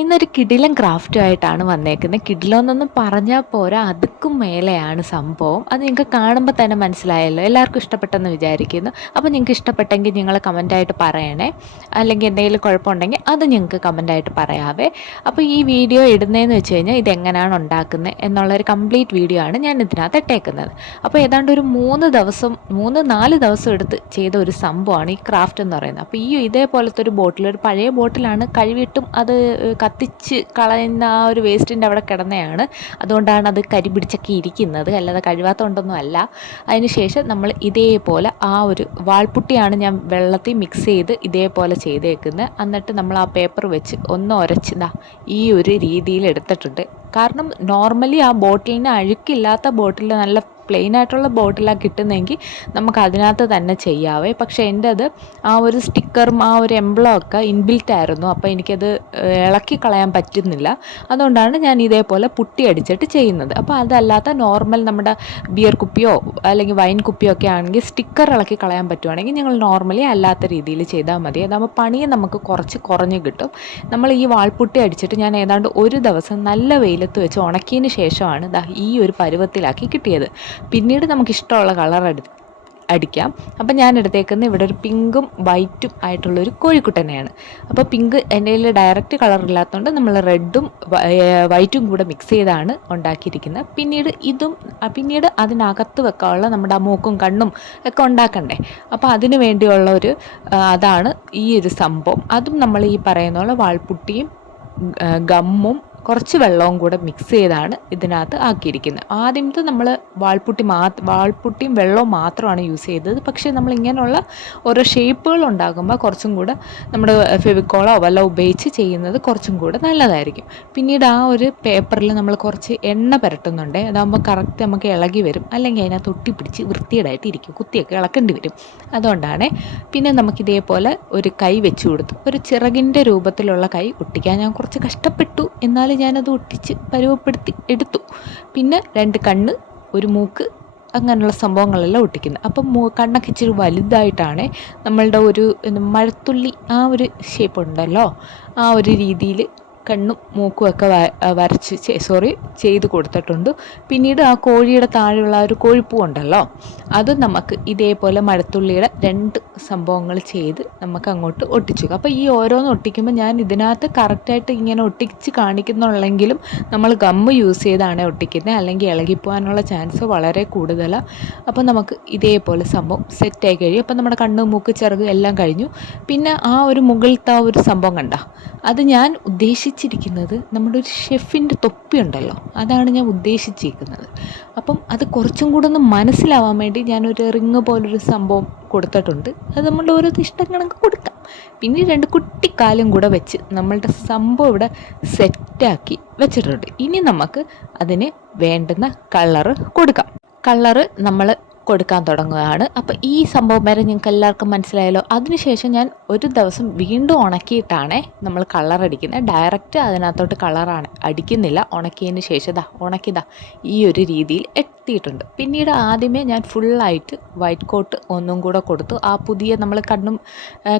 ഇന്നൊരു കിടിലൻ ക്രാഫ്റ്റുമായിട്ടാണ് വന്നേക്കുന്നത്. കിടിലെന്നൊന്നും പറഞ്ഞാൽ പോരാ അതുക്കും മേലെയാണ് സംഭവം. അത് നിങ്ങൾക്ക് കാണുമ്പോൾ തന്നെ മനസ്സിലായല്ലോ. എല്ലാവർക്കും ഇഷ്ടപ്പെട്ടെന്ന് വിചാരിക്കുന്നു. അപ്പോൾ നിങ്ങൾക്ക് ഇഷ്ടപ്പെട്ടെങ്കിൽ നിങ്ങൾ കമന്റായിട്ട് പറയണേ. അല്ലെങ്കിൽ എന്തെങ്കിലും കുഴപ്പമുണ്ടെങ്കിൽ അത് നിങ്ങൾക്ക് കമന്റായിട്ട് പറയാവേ. അപ്പോൾ ഈ വീഡിയോ ഇടുന്നതെന്ന് വെച്ച് കഴിഞ്ഞാൽ ഇതെങ്ങനെയാണ് ഉണ്ടാക്കുന്നത് എന്നുള്ളൊരു കംപ്ലീറ്റ് വീഡിയോ ആണ് ഞാൻ ഇതിനകത്ത് ഇട്ടേക്കുന്നത്. അപ്പോൾ ഏതാണ്ട് ഒരു മൂന്ന് ദിവസം മൂന്ന് നാല് ദിവസം എടുത്ത് ചെയ്ത ഒരു സംഭവമാണ് ഈ ക്രാഫ്റ്റ് എന്ന് പറയുന്നത്. അപ്പോൾ ഈ ഇതേപോലത്തെ ഒരു ബോട്ടിൽ ഒരു പഴയ ബോട്ടിലാണ് കഴിവിട്ടും അത് കത്തിച്ച് കളയുന്ന ആ ഒരു വേസ്റ്റിന്റെ അവിടെ കിടന്നതാണ് അതുകൊണ്ടാണ് അത് കരി പിടിച്ചൊക്കെ ഇരിക്കുന്നത്. അല്ലാതെ കഴിവാത്തതുകൊണ്ടൊന്നും അല്ല. അതിന് ശേഷം നമ്മൾ ഇതേപോലെ ആ ഒരു വാൾപുട്ടിയാണ് ഞാൻ വെള്ളത്തിൽ മിക്സ് ചെയ്ത് ഇതേപോലെ ചെയ്തേക്കുന്നത്. എന്നിട്ട് നമ്മൾ ആ പേപ്പർ വെച്ച് ഒന്ന് ഉരച്ചതാ ഈ ഒരു രീതിയിൽ എടുത്തിട്ടുണ്ട്. കാരണം നോർമലി ആ ബോട്ടിലിന് അഴുക്കില്ലാത്ത ബോട്ടിൽ നല്ല പ്ലെയിൻ ആയിട്ടുള്ള ബോട്ടിലാണ് കിട്ടുന്നതെങ്കിൽ നമുക്ക് അതിനകത്ത് തന്നെ ചെയ്യാവേ. പക്ഷേ എന്റെ അത് ആ ഒരു സ്റ്റിക്കറും ആ ഒരു എംബ്ലോ ഒക്കെ ഇൻബിൽറ്റ് ആയിരുന്നു. അപ്പോൾ എനിക്കത് ഇളക്കി കളയാൻ പറ്റുന്നില്ല. അതുകൊണ്ടാണ് ഞാൻ ഇതേപോലെ പുട്ടി അടിച്ചിട്ട് ചെയ്യുന്നത്. അപ്പോൾ അതല്ലാത്ത നോർമൽ നമ്മുടെ ബിയർ കുപ്പിയോ അല്ലെങ്കിൽ വൈൻ കുപ്പിയോ ഒക്കെ ആണെങ്കിൽ സ്റ്റിക്കർ ഇളക്കി കളയാൻ പറ്റുവാണെങ്കിൽ ഞങ്ങൾ നോർമലി അല്ലാത്ത രീതിയിൽ ചെയ്താൽ മതി. അതാകുമ്പോൾ പണിയെ നമുക്ക് കുറച്ച് കുറഞ്ഞ് കിട്ടും. നമ്മൾ ഈ വാൾപുട്ടി അടിച്ചിട്ട് ഞാൻ ഏതാണ്ട് ഒരു ദിവസം നല്ല വെയിലത്ത് വെച്ച് ഉണക്കിയതിന് ശേഷമാണ് ദാ ഈ ഒരു പരുവത്തിലാക്കി കിട്ടിയത്. പിന്നീട് നമുക്ക് ഇഷ്ടമുള്ള കളർ എടു അടിക്കാം. അപ്പം ഞാൻ എടുത്തേക്കുന്നത് ഇവിടെ ഒരു പിങ്കും വൈറ്റും ആയിട്ടുള്ളൊരു കോഴിക്കുട്ടനെയാണ് അപ്പോൾ പിങ്ക് എന്റെ കയ്യിൽ ഡയറക്റ്റ് കളർ ഇല്ലാത്തതുകൊണ്ട് നമ്മൾ റെഡും വൈറ്റും കൂടെ മിക്സ് ചെയ്താണ് ഉണ്ടാക്കിയിരിക്കുന്നത്. പിന്നീട് ഇതും പിന്നീട് അതിനകത്ത് വെക്കാനുള്ള നമ്മുടെ ആ മൂക്കും കണ്ണും ഒക്കെ ഉണ്ടാക്കണ്ടേ? അപ്പോൾ അതിന് വേണ്ടിയുള്ള ഒരു അതാണ് ഈ ഒരു സംഭവം. അതും നമ്മൾ ഈ പറയുന്ന പോലെ വാൾപുട്ടിയും ഗമ്മും കുറച്ച് വെള്ളവും കൂടെ മിക്സ് ചെയ്താണ് ഇതിനകത്ത് ആക്കിയിരിക്കുന്നത്. ആദ്യത്തെ നമ്മൾ വാൾപുട്ടി മാ വാൾപുട്ടിയും വെള്ളവും മാത്രമാണ് യൂസ് ചെയ്തത്. പക്ഷേ നമ്മൾ ഇങ്ങനെയുള്ള ഓരോ ഷേപ്പുകൾ ഉണ്ടാകുമ്പോൾ കുറച്ചും കൂടെ നമ്മുടെ ഫെവിക്കോളോ വല്ല ഉപയോഗിച്ച് ചെയ്യുന്നത് കുറച്ചും കൂടെ നല്ലതായിരിക്കും. പിന്നീട് ആ ഒരു പേപ്പറിൽ നമ്മൾ കുറച്ച് എണ്ണ പുരട്ടുന്നുണ്ട്. അതാകുമ്പോൾ കറക്റ്റ് നമുക്ക് ഇളകി വരും. അല്ലെങ്കിൽ അതിനകത്ത് ഒട്ടിപ്പിടിച്ച് വൃത്തിയേടായിട്ട് ഇരിക്കും. കുത്തിയൊക്കെ ഇളക്കേണ്ടി വരും. അതുകൊണ്ടാണ് പിന്നെ നമുക്കിതേപോലെ ഒരു കൈ വെച്ച് കൊടുത്തു. ഒരു ചിറകിന്റെ രൂപത്തിലുള്ള കൈ ഒട്ടിക്കാൻ ഞാൻ കുറച്ച് കഷ്ടപ്പെട്ടു. എന്നാൽ ഞാനത് ഒട്ടിച്ച് പരുവപ്പെടുത്തി എടുത്തു. പിന്നെ രണ്ട് കണ്ണ് ഒരു മൂക്ക് അങ്ങനെയുള്ള സംഭവങ്ങളെല്ലാം ഒട്ടിക്കുന്നത് അപ്പം കണ്ണൊക്കെ ഇച്ചിരി വലുതായിട്ടാണ് നമ്മളുടെ ഒരു മഴത്തുള്ളി ആ ഒരു ഷേപ്പ് ഉണ്ടല്ലോ? ആ ഒരു രീതിയിൽ കണ്ണും മൂക്കും ഒക്കെ വരച്ച് സോറി ചെയ്ത് കൊടുത്തിട്ടുണ്ട്. പിന്നീട് ആ കോഴിയുടെ താഴെയുള്ള ഒരു കോഴിപ്പൂ ഉണ്ടല്ലോ അത് നമുക്ക് ഇതേപോലെ മഴത്തുള്ളിയുടെ രണ്ട് സംഭവങ്ങൾ ചെയ്ത് നമുക്ക് അങ്ങോട്ട് ഒട്ടിച്ചു അപ്പോൾ ഈ ഓരോന്ന് ഒട്ടിക്കുമ്പോൾ ഞാൻ ഇതിനകത്ത് കറക്റ്റായിട്ട് ഇങ്ങനെ ഒട്ടിച്ച് കാണിക്കുന്നുള്ളെങ്കിലും നമ്മൾ ഗമ്മ് യൂസ് ചെയ്താണ് ഒട്ടിക്കുന്നത് അല്ലെങ്കിൽ ഇളകിപ്പോകാനുള്ള ചാൻസ് വളരെ കൂടുതലാണ് അപ്പോൾ നമുക്ക് ഇതേപോലെ സംഭവം സെറ്റായി കഴിയും. അപ്പോൾ നമ്മുടെ കണ്ണ് മൂക്ക് ചിറക് എല്ലാം കഴിഞ്ഞു. പിന്നെ ആ ഒരു മുകളിലത്തെ ആ ഒരു സംഭവം കണ്ട അത് ഞാൻ ഉദ്ദേശിച്ചിരിക്കുന്നത് നമ്മുടെ ഒരു ഷെഫിന്റെ തൊപ്പി ഉണ്ടല്ലോ അതാണ് ഞാൻ ഉദ്ദേശിച്ചിരിക്കുന്നത്. അപ്പം അത് കുറച്ചും കൂടെ ഒന്ന് മനസ്സിലാവാൻ വേണ്ടി ഞാനൊരു റിങ് പോലൊരു സംഭവം കൊടുത്തിട്ടുണ്ട്. അത് നമ്മളുടെ ഓരോ ഇഷ്ടം കണക്ക് കൊടുക്കാം. പിന്നെ രണ്ട് കുട്ടിക്കാലും കൂടെ വെച്ച് നമ്മളുടെ സംഭവം ഇവിടെ സെറ്റാക്കി വെച്ചിട്ടുണ്ട്. ഇനി നമുക്ക് അതിന് വേണ്ടുന്ന കളറ് കൊടുക്കാം. കളറ് നമ്മൾ കൊടുക്കാൻ തുടങ്ങുകയാണ്. അപ്പോൾ ഈ സംഭവം വരെ നിങ്ങൾക്ക് എല്ലാവർക്കും മനസ്സിലായല്ലോ. അതിനുശേഷം ഞാൻ ഒരു ദിവസം വീണ്ടും ഉണക്കിയിട്ടാണ് നമ്മൾ കളർ അടിക്കുന്നത്. ഡയറക്റ്റ് അതിനകത്തോട്ട് കളറാണ് അടിക്കുന്നില്ല. ഉണക്കിയതിന് ശേഷം ദാ ഉണക്കിതാ ഈ ഒരു രീതിയിൽ എത്തിയിട്ടുണ്ട്. പിന്നീട് ആദ്യമേ ഞാൻ ഫുള്ളായിട്ട് വൈറ്റ് കോട്ട് ഒന്നും കൂടെ കൊടുത്തു. ആ പുതിയ നമ്മൾ കണ്ണും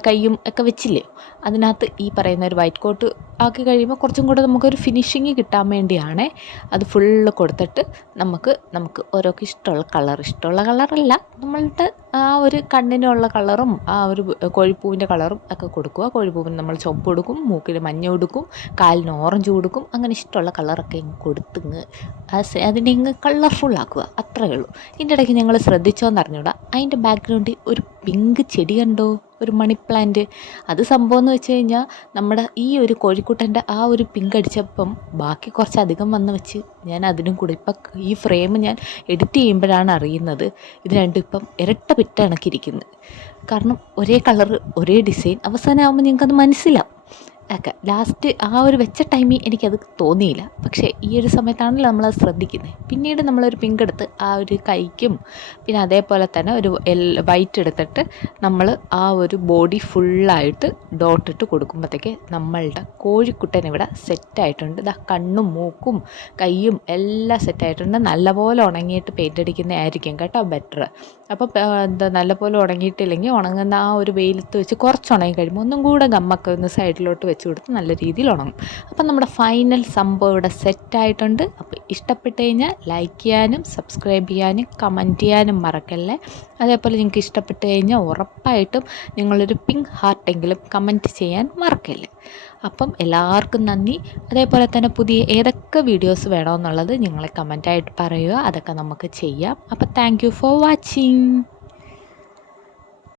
കൈയും ഒക്കെ വെച്ചില്ലേ? അതിനകത്ത് ഈ പറയുന്ന ഒരു വൈറ്റ് കോട്ട് ആക്കി കഴിയുമ്പോൾ കുറച്ചും കൂടെ നമുക്കൊരു ഫിനിഷിങ് കിട്ടാൻ വേണ്ടിയാണ് അത് ഫുള്ള് കൊടുത്തിട്ട് നമുക്ക് നമുക്ക് ഓരോക്ക് ഇഷ്ടമുള്ള കളർ ഇഷ്ടമുള്ള കളറല്ല. നമ്മളുടെ ആ ഒരു കണ്ണിനുള്ള കളറും ആ ഒരു കോഴിപ്പൂവിന്റെ കളറും ഒക്കെ കൊടുക്കുക. കോഴിപ്പൂവിന് നമ്മൾ ചുവപ്പ് കൊടുക്കും മൂക്കിൽ മഞ്ഞ കൊടുക്കും കാലിന് ഓറഞ്ച് കൊടുക്കും അങ്ങനെ ഇഷ്ടമുള്ള കളറൊക്കെ ഇങ്ങ് കൊടുത്തിങ്ങ് അതിനെ ഇങ്ങ് കളർഫുൾ ആക്കുക. അത്രയേ ഉള്ളൂ. ഇതിന്റെ ഇടയ്ക്ക് ഞങ്ങൾ ശ്രദ്ധിച്ചോന്ന് അറിഞ്ഞൂടാ. അതിന്റെ ബാക്ക്ഗ്രൗണ്ടിൽ ഒരു പിങ്ക് ചെടി കണ്ടോ? ഒരു മണി പ്ലാന്റ് അത് സംഭവം എന്ന് വെച്ച് കഴിഞ്ഞാൽ നമ്മുടെ ഈ ഒരു കോഴിക്കുട്ടന്റെ ആ ഒരു പിങ്ക് അടിച്ചപ്പം ബാക്കി കുറച്ച് അധികം വന്ന് വെച്ച് ഞാൻ അതിനും കൂടെ ഇപ്പം ഈ ഫ്രെയിം ഞാൻ എഡിറ്റ് ചെയ്യുമ്പോഴാണ് അറിയുന്നത്. ഇത് രണ്ടും ഇപ്പം ഇരട്ട പിറ്റ കണക്കിരിക്കുന്നത് കാരണം ഒരേ കളറ് ഒരേ ഡിസൈൻ അവസാനമാകുമ്പോൾ നിങ്ങൾക്കത് മനസ്സിലാവും. ഒക്കെ ലാസ്റ്റ് ആ ഒരു വെച്ച ടൈമിൽ എനിക്കത് തോന്നിയില്ല. പക്ഷേ ഈ ഒരു സമയത്താണല്ലോ നമ്മളത് ശ്രദ്ധിക്കുന്നത് പിന്നീട് നമ്മളൊരു പിങ്ക് എടുത്ത് ആ ഒരു കൈക്കും പിന്നെ അതേപോലെ തന്നെ ഒരു വൈറ്റ് എടുത്തിട്ട് നമ്മൾ ആ ഒരു ബോഡി ഫുള്ളായിട്ട് ഡോട്ടിട്ട് കൊടുക്കുമ്പോഴത്തേക്ക് നമ്മളുടെ കോഴിക്കുട്ടൻ ഇവിടെ സെറ്റായിട്ടുണ്ട് ഇതാ കണ്ണും മൂക്കും കൈയും എല്ലാം സെറ്റായിട്ടുണ്ട് നല്ലപോലെ ഉണങ്ങിയിട്ട് പെയിന്റ് അടിക്കുന്നതായിരിക്കും കേട്ടോ ബെറ്റർ അപ്പോൾ എന്താ നല്ലപോലെ ഉണങ്ങിയിട്ടില്ലെങ്കിൽ ഉണങ്ങുന്ന ആ ഒരു വെയിലത്ത് വെച്ച് കുറച്ച് ഉണങ്ങി കഴിയുമ്പോൾ ഒന്നും കൂടെ ഗമ്മൊക്കെ ഒന്ന് സൈഡിലോട്ട് വെച്ച് വെച്ച് കൊടുത്ത് നല്ല രീതിയിൽ ഉണങ്ങും. അപ്പം നമ്മുടെ ഫൈനൽ സംഭവം ഇവിടെ സെറ്റായിട്ടുണ്ട് അപ്പോൾ ഇഷ്ടപ്പെട്ട് കഴിഞ്ഞാൽ ലൈക്ക് ചെയ്യാനും സബ്സ്ക്രൈബ് ചെയ്യാനും കമന്റ് ചെയ്യാനും മറക്കല്ലേ. അതേപോലെ നിങ്ങൾക്ക് ഇഷ്ടപ്പെട്ട് കഴിഞ്ഞാൽ ഉറപ്പായിട്ടും നിങ്ങളൊരു പിങ്ക് ഹാർട്ടെങ്കിലും കമന്റ് ചെയ്യാൻ മറക്കല്ലേ. അപ്പം എല്ലാവർക്കും നന്ദി. അതേപോലെ തന്നെ പുതിയ ഏതൊക്കെ വീഡിയോസ് വേണമെന്നുള്ളത് നിങ്ങൾ കമന്റായിട്ട് പറയുക. അതൊക്കെ നമുക്ക് ചെയ്യാം. അപ്പോൾ താങ്ക് ഫോർ വാച്ചിങ്